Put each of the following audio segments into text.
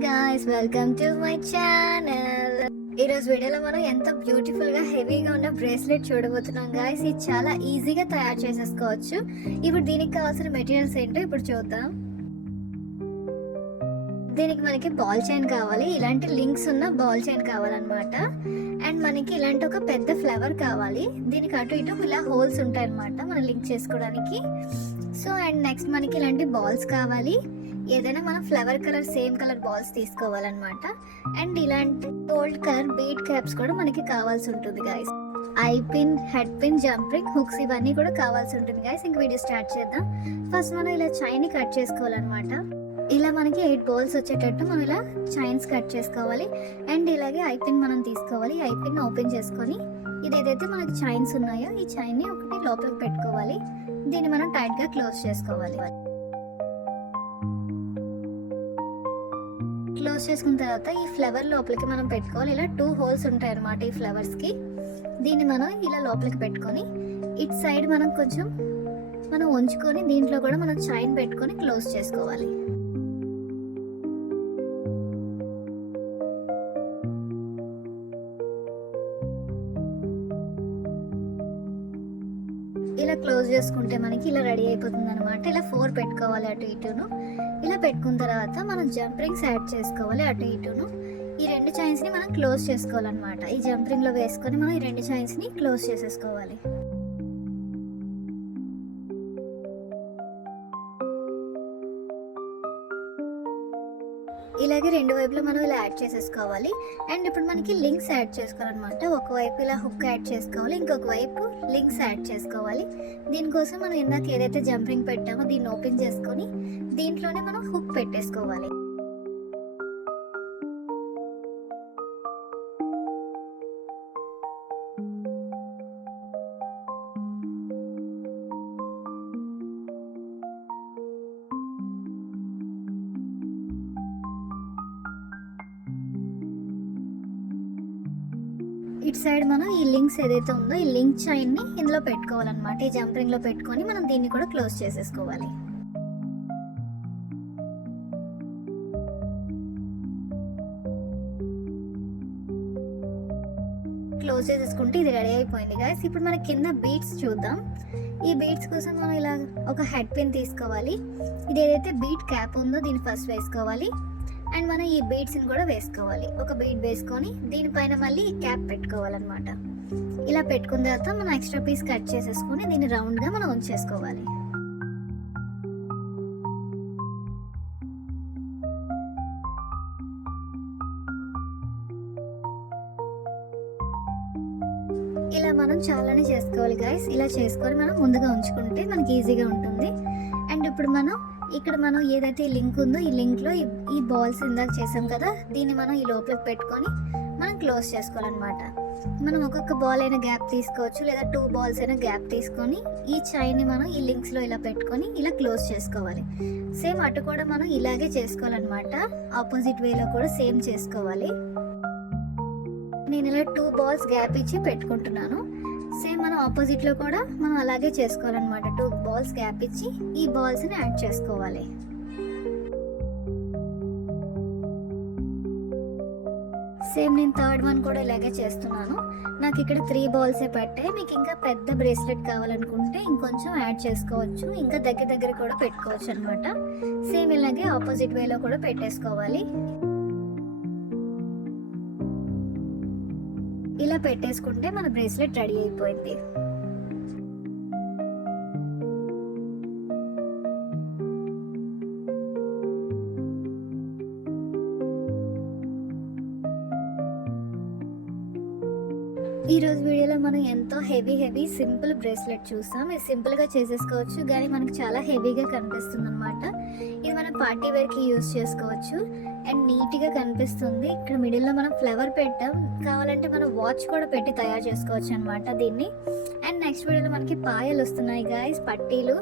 guys, welcome to my channel. ఈరోజు వీడియోలో మనం ఎంత బ్యూటిఫుల్ గా హెవీగా ఉన్న బ్రేస్లెట్ చూడబోతున్నాం గాయస్. ఇది చాలా ఈజీగా తయారు చేసేసుకోవచ్చు. ఇప్పుడు దీనికి కావాల్సిన మెటీరియల్స్ ఏంటో ఇప్పుడు చూద్దాం. దీనికి మనకి బాల్ చైన్ కావాలి, ఇలాంటి లింక్స్ ఉన్న బాల్ చైన్ కావాలన్నమాట. అండ్ మనకి ఇలాంటి ఒక పెద్ద ఫ్లవర్ కావాలి. దీనికి అటు ఇటు ఇలా హోల్స్ ఉంటాయి అన్నమాట మనం లింక్ చేసుకోవడానికి. సో అండ్ నెక్స్ట్ మనకి ఇలాంటి బాల్స్ కావాలి. ఏదైనా మనం flower colour same colour balls తీసుకోవాలన్నమాట. అండ్ ఇలాంటి గోల్డ్ కలర్ బీడ్ క్యాప్స్ కూడా మనకి కావాల్సి ఉంటుంది guys. I pin, head pin, jumping hooks ఇవన్నీ కూడా కావాల్సి ఉంటుంది గాయస్. ఇంక వీడియో స్టార్ట్ చేద్దాం. ఫస్ట్ మనం ఇలా చైన్ ని కట్ చేసుకోవాలన్నమాట. ఇలా మనకి 8 బాల్స్ వచ్చేటట్టు మనం ఇలా చైన్స్ కట్ చేసుకోవాలి. అండ్ ఇలాగే ఐ పిన్ మనం తీసుకోవాలి. ఐ పిన్ ఓపెన్ చేసుకొని ఇది ఏదైతే మనకి చైన్స్ ఉన్నాయో ఈ చైన్ ని ఒకటి లోపలికి పెట్టుకోవాలి. దీన్ని మనం టైట్ గా క్లోజ్ చేసుకోవాలి. క్లోజ్ చేసుకున్న తర్వాత ఈ ఫ్లవర్ లోపలికి మనం పెట్టుకోవాలి. ఇలా 2 హోల్స్ ఉంటాయి అన్నమాట ఈ ఫ్లవర్స్ కి. దీన్ని మనం ఇలా లోపలికి పెట్టుకొని ఇటు సైడ్ మనం కొంచెం మనం ఉంచుకొని దీంట్లో కూడా మనం చైన్ పెట్టుకొని క్లోజ్ చేసుకోవాలి. ఇలా క్లోజ్ చేసుకుంటే మనకి ఇలా రెడీ అయిపోతుంది అనమాట. ఇలా 4 పెట్టుకోవాలి అటు ఇటును. ఇలా పెట్టుకున్న తర్వాత మనం జంప్ రింగ్స్ యాడ్ చేసుకోవాలి అటు ఇటును. ఈ 2 చైన్స్ ని మనం క్లోజ్ చేసుకోవాలన్నమాట. ఈ జంప్ రింగ్ లో వేసుకొని మనం ఈ 2 చైన్స్ ని క్లోజ్ చేసేసుకోవాలి. ఇలాగే 2 వైపులో మనం ఇలా యాడ్ చేసేసుకోవాలి. అండ్ ఇప్పుడు మనకి లింక్స్ యాడ్ చేసుకోవాలన్నమాట. ఒకవైపు ఇలా హుక్ యాడ్ చేసుకోవాలి, ఇంకొక వైపు లింక్స్ యాడ్ చేసుకోవాలి. దీనికోసం మనం ఇందాక ఏదైతే జంపింగ్ పెట్టామో దీన్ని ఓపెన్ చేసుకొని దీంట్లోనే మనం హుక్ పెట్టేసుకోవాలి. ఇటు సైడ్ మనం ఈ లింక్స్ ఏదైతే ఉందో ఈ లింక్ చైన్ ని ఇందులో పెట్టుకోవాలన్నమాట. ఈ జంపింగ్ లో పెట్టుకొని మనం దీన్ని కూడా క్లోజ్ చేసేసుకోవాలి. క్లోజ్ చేసేసుకుంటే ఇది రెడీ అయిపోయింది గాయస్. ఇప్పుడు మన కింద బీడ్స్ చూద్దాం. ఈ బీడ్స్ కోసం మనం ఇలా ఒక హెడ్ పిన్ తీసుకోవాలి. ఇది ఏదైతే బీడ్ క్యాప్ ఉందో దీన్ని ఫస్ట్ వేసుకోవాలి. అండ్ మనం ఈ బీడ్స్ని కూడా వేసుకోవాలి. ఒక బీడ్ వేసుకొని దీనిపైన మళ్ళీ క్యాప్ పెట్టుకోవాలన్నమాట. ఇలా పెట్టుకున్న తర్వాత మనం ఎక్స్ట్రా పీస్ కట్ చేసేసుకొని దీన్ని రౌండ్గా మనం ఉంచేసుకోవాలి. ఇలా మనం చాలానే చేసుకోవాలి గైస్. ఇలా చేసుకొని మనం ముందుగా ఉంచుకుంటే మనకి ఈజీగా ఉంటుంది. అండ్ ఇప్పుడు ఇక్కడ మనం ఏదైతే లింక్ ఉందో ఈ లింక్ లో ఈ బాల్స్ ఇందాక చేసాం కదా దీన్ని మనం ఈ లోపలికి పెట్టుకొని మనం క్లోజ్ చేసుకోవాలన్నమాట. మనం ఒక్కొక్క బాల్ అయినా గ్యాప్ తీసుకోవచ్చు, లేదా 2 బాల్స్ అయినా గ్యాప్ తీసుకొని ఈ చైన్ ని మనం ఈ లింక్స్ లో ఇలా పెట్టుకొని ఇలా క్లోజ్ చేసుకోవాలి. సేమ్ అటు కూడా మనం ఇలాగే చేసుకోవాలన్నమాట. ఆపోజిట్ వేలో కూడా సేమ్ చేసుకోవాలి. నేను ఇలా 2 బాల్స్ గ్యాప్ ఇచ్చి పెట్టుకుంటున్నాను. సేమ్ మనం ఆపోజిట్ లో కూడా మనం అలాగే చేసుకోవాలన్నమాట. 2 బాల్స్ గ్యాప్ ఇచ్చి ఈ బాల్స్ ని యాడ్ చేసుకోవాలి. సేమ్ నేను థర్డ్ వన్ కూడా ఇలాగే చేస్తున్నాను. నాకు ఇక్కడ 3 బాల్సే పట్టాయి. మీకు ఇంకా పెద్ద బ్రేస్లెట్ కావాలనుకుంటే ఇంకొంచెం యాడ్ చేసుకోవచ్చు, ఇంకా దగ్గర కూడా పెట్టుకోవచ్చు అనమాట. సేమ్ ఇలాగే ఆపోజిట్ వేలో కూడా పెట్టేసుకోవాలి. ఇలా పెట్టేసుకుంటే మన బ్రేస్లెట్ రెడీ అయిపోయింది. ఈ రోజు వీడియోలో మనం ఎంతో హెవీ సింపుల్ బ్రేస్లెట్ చూస్తాం. ఇది సింపుల్ గా చేసేసుకోవచ్చు కానీ మనకి చాలా హెవీగా కనిపిస్తుంది అనమాట. ఇది మనం పార్టీ వేర్ కి యూజ్ చేసుకోవచ్చు అండ్ నీట్ గా కనిపిస్తుంది. ఇక్కడ మిడిల్ లో మనం ఫ్లవర్ పెట్టాం, కావాలంటే మనం వాచ్ కూడా పెట్టి తయారు చేసుకోవచ్చు అనమాట దీన్ని. అండ్ నెక్స్ట్ వీడియోలో మనకి పాయలు వస్తున్నాయి గాయస్, పట్టీలు.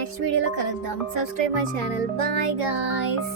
నెక్స్ట్ వీడియోలో కలుద్దాం. Subscribe my channel. Bye guys.